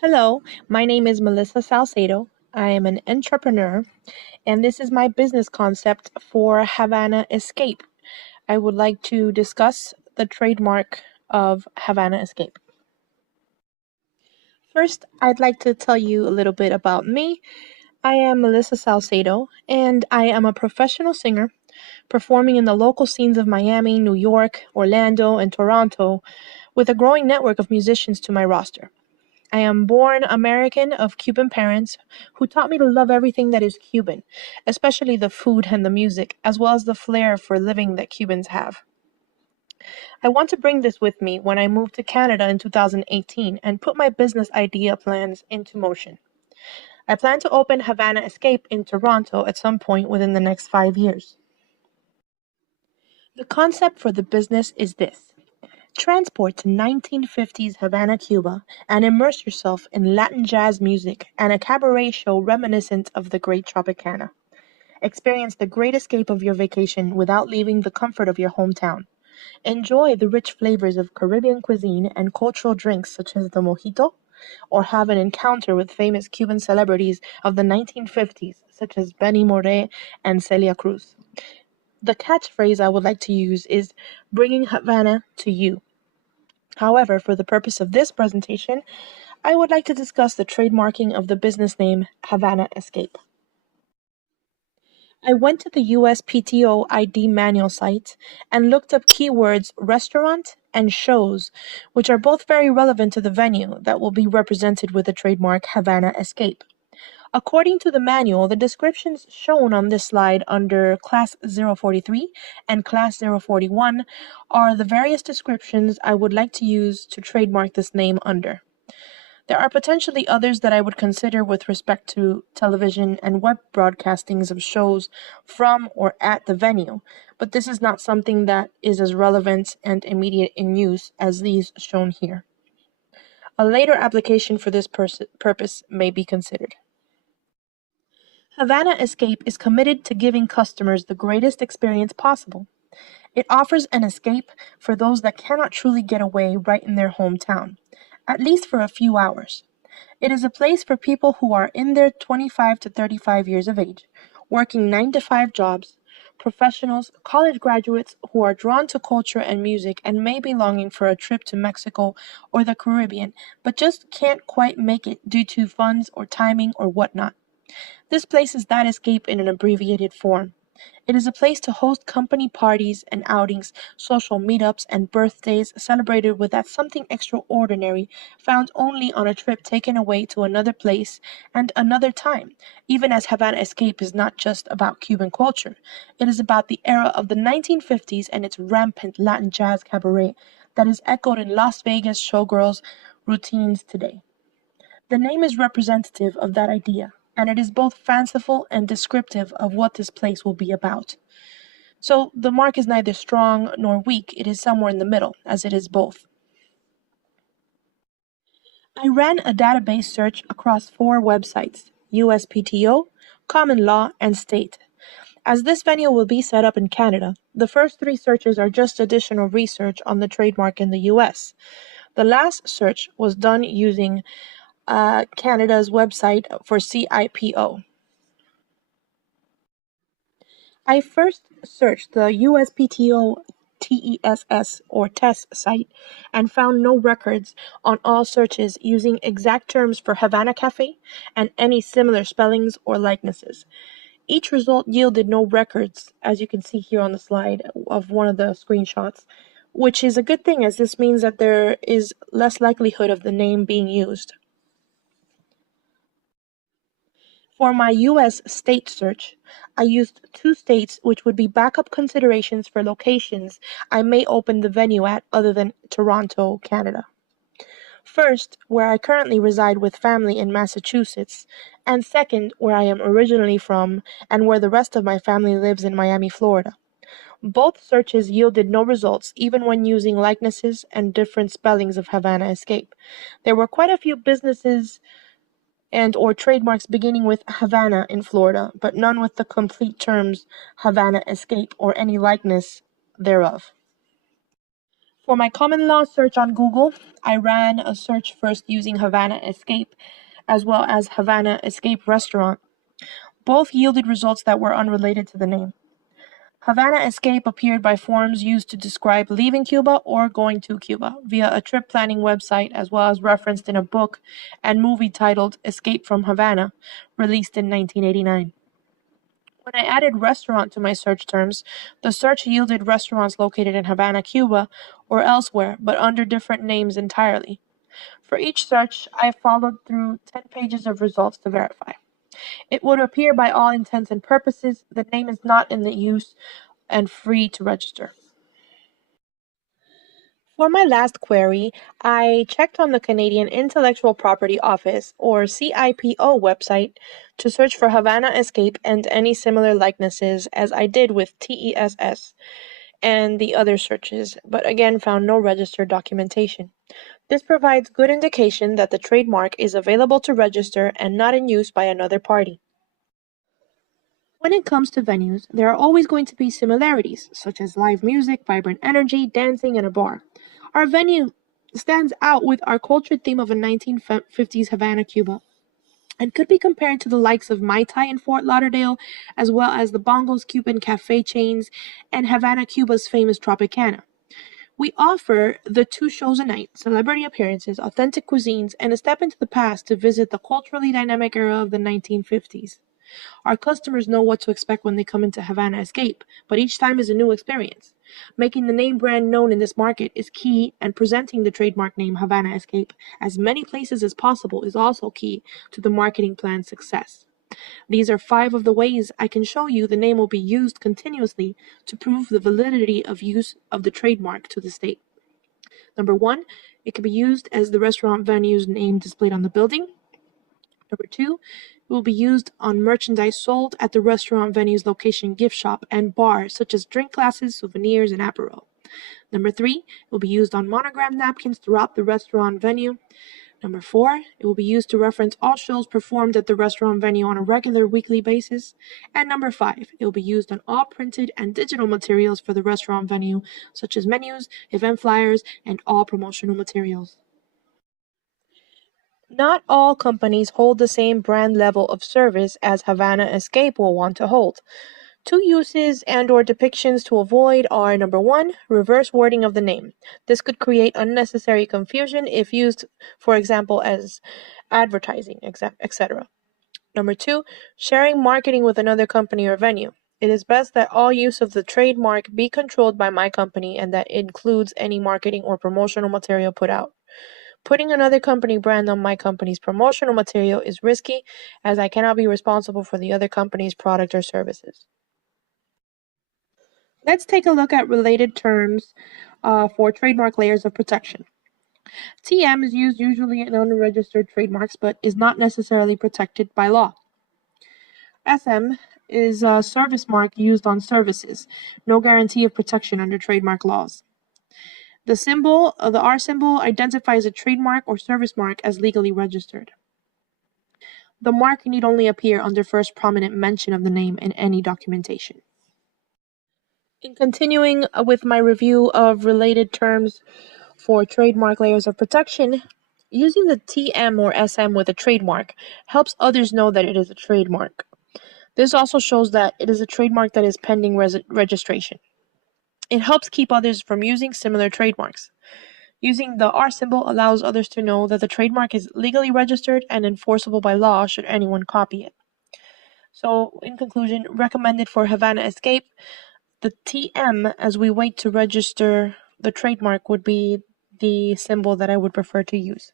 Hello, my name is Melissa Salcedo. I am an entrepreneur, and this is my business concept for Havana Escape. I would like to discuss the trademark of Havana Escape. First, I'd like to tell you a little bit about me. I am Melissa Salcedo, and I am a professional singer performing in the local scenes of Miami, New York, Orlando, and Toronto, with a growing network of musicians to my roster. I am born American of Cuban parents who taught me to love everything that is Cuban, especially the food and the music, as well as the flair for living that Cubans have. I want to bring this with me when I moved to Canada in 2018 and put my business idea plans into motion. I plan to open Havana Escape in Toronto at some point within the next 5 years. The concept for the business is this. Transport to 1950s Havana, Cuba, and immerse yourself in Latin jazz music and a cabaret show reminiscent of the great Tropicana. Experience the great escape of your vacation without leaving the comfort of your hometown. Enjoy the rich flavors of Caribbean cuisine and cultural drinks such as the mojito, or have an encounter with famous Cuban celebrities of the 1950s such as Benny Moré and Celia Cruz. The catchphrase I would like to use is bringing Havana to you. However, for the purpose of this presentation, I would like to discuss the trademarking of the business name Havana Escape. I went to the USPTO ID manual site and looked up keywords restaurant and shows, which are both very relevant to the venue that will be represented with the trademark Havana Escape. According to the manual, the descriptions shown on this slide under Class 043 and Class 041 are the various descriptions I would like to use to trademark this name under. There are potentially others that I would consider with respect to television and web broadcastings of shows from or at the venue, but this is not something that is as relevant and immediate in use as these shown here. A later application for this purpose may be considered. Havana Escape is committed to giving customers the greatest experience possible. It offers an escape for those that cannot truly get away right in their hometown, at least for a few hours. It is a place for people who are in their 25 to 35 years of age, working 9 to 5 jobs, professionals, college graduates who are drawn to culture and music and may be longing for a trip to Mexico or the Caribbean, but just can't quite make it due to funds or timing or whatnot. This place is that escape in an abbreviated form. It is a place to host company parties and outings, social meetups, and birthdays celebrated with that something extraordinary found only on a trip taken away to another place and another time, even as Havana Escape is not just about Cuban culture. It is about the era of the 1950s and its rampant Latin jazz cabaret that is echoed in Las Vegas showgirls' routines today. The name is representative of that idea, and it is both fanciful and descriptive of what this place will be about. So the mark is neither strong nor weak, it is somewhere in the middle, as it is both. I ran a database search across 4 websites: USPTO, Common Law, and State. As this venue will be set up in Canada, the first 3 searches are just additional research on the trademark in the US. The last search was done using Canada's website for CIPO. I first searched the USPTO TESS or TESS site and found no records on all searches using exact terms for Havana Cafe and any similar spellings or likenesses. Each result yielded no records, as you can see here on the slide of one of the screenshots, which is a good thing as this means that there is less likelihood of the name being used. For my US state search, I used 2 states which would be backup considerations for locations I may open the venue at other than Toronto, Canada. First, where I currently reside with family in Massachusetts, and second, where I am originally from and where the rest of my family lives in Miami, Florida. Both searches yielded no results even when using likenesses and different spellings of Havana Escape. There were quite a few businesses and or trademarks beginning with Havana in Florida, but none with the complete terms Havana Escape or any likeness thereof. For my common law search on Google, I ran a search first using Havana Escape as well as Havana Escape Restaurant. Both yielded results that were unrelated to the name. Havana Escape appeared by forms used to describe leaving Cuba or going to Cuba via a trip planning website, as well as referenced in a book and movie titled Escape from Havana, released in 1989. When I added restaurant to my search terms, the search yielded restaurants located in Havana, Cuba, or elsewhere, but under different names entirely. For each search, I followed through 10 pages of results to verify. It would appear by all intents and purposes the name is not in the use and free to register. For my last query, I checked on the Canadian Intellectual Property Office, or CIPO, website to search for Havana Escape and any similar likenesses, as I did with TESS and the other searches, but again found no registered documentation. This provides good indication that the trademark is available to register and not in use by another party. When it comes to venues, there are always going to be similarities, such as live music, vibrant energy, dancing, and a bar. Our venue stands out with our cultured theme of a 1950s Havana, Cuba, and could be compared to the likes of Mai Tai in Fort Lauderdale, as well as the Bongos Cuban cafe chains and Havana, Cuba's famous Tropicana. We offer the 2 shows a night, celebrity appearances, authentic cuisines, and a step into the past to visit the culturally dynamic era of the 1950s. Our customers know what to expect when they come into Havana Escape, but each time is a new experience. Making the name brand known in this market is key, and presenting the trademark name Havana Escape as many places as possible is also key to the marketing plan's success. These are 5 of the ways I can show you the name will be used continuously to prove the validity of use of the trademark to the state. Number 1, it can be used as the restaurant venue's name displayed on the building. Number 2, it will be used on merchandise sold at the restaurant venue's location gift shop and bar, such as drink glasses, souvenirs, and apparel. Number 3, it will be used on monogrammed napkins throughout the restaurant venue. Number 4, it will be used to reference all shows performed at the restaurant venue on a regular weekly basis. And number 5, it will be used on all printed and digital materials for the restaurant venue, such as menus, event flyers, and all promotional materials. Not all companies hold the same brand level of service as Havana Escape will want to hold. 2 uses and/or depictions to avoid are: number 1, reverse wording of the name. This could create unnecessary confusion if used, for example, as advertising, etc. Number 2, sharing marketing with another company or venue. It is best that all use of the trademark be controlled by my company and that includes any marketing or promotional material put out. Putting another company brand on my company's promotional material is risky, as I cannot be responsible for the other company's product or services. Let's take a look at related terms for trademark layers of protection. TM is used usually in unregistered trademarks, but is not necessarily protected by law. SM is a service mark used on services, no guarantee of protection under trademark laws. The R symbol identifies a trademark or service mark as legally registered. The mark need only appear under first prominent mention of the name in any documentation. In continuing with my review of related terms for trademark layers of protection, using the TM or SM with a trademark helps others know that it is a trademark. This also shows that it is a trademark that is pending registration. It helps keep others from using similar trademarks. Using the R symbol allows others to know that the trademark is legally registered and enforceable by law should anyone copy it. So, in conclusion, recommended for Havana Escape, the TM, as we wait to register the trademark, would be the symbol that I would prefer to use.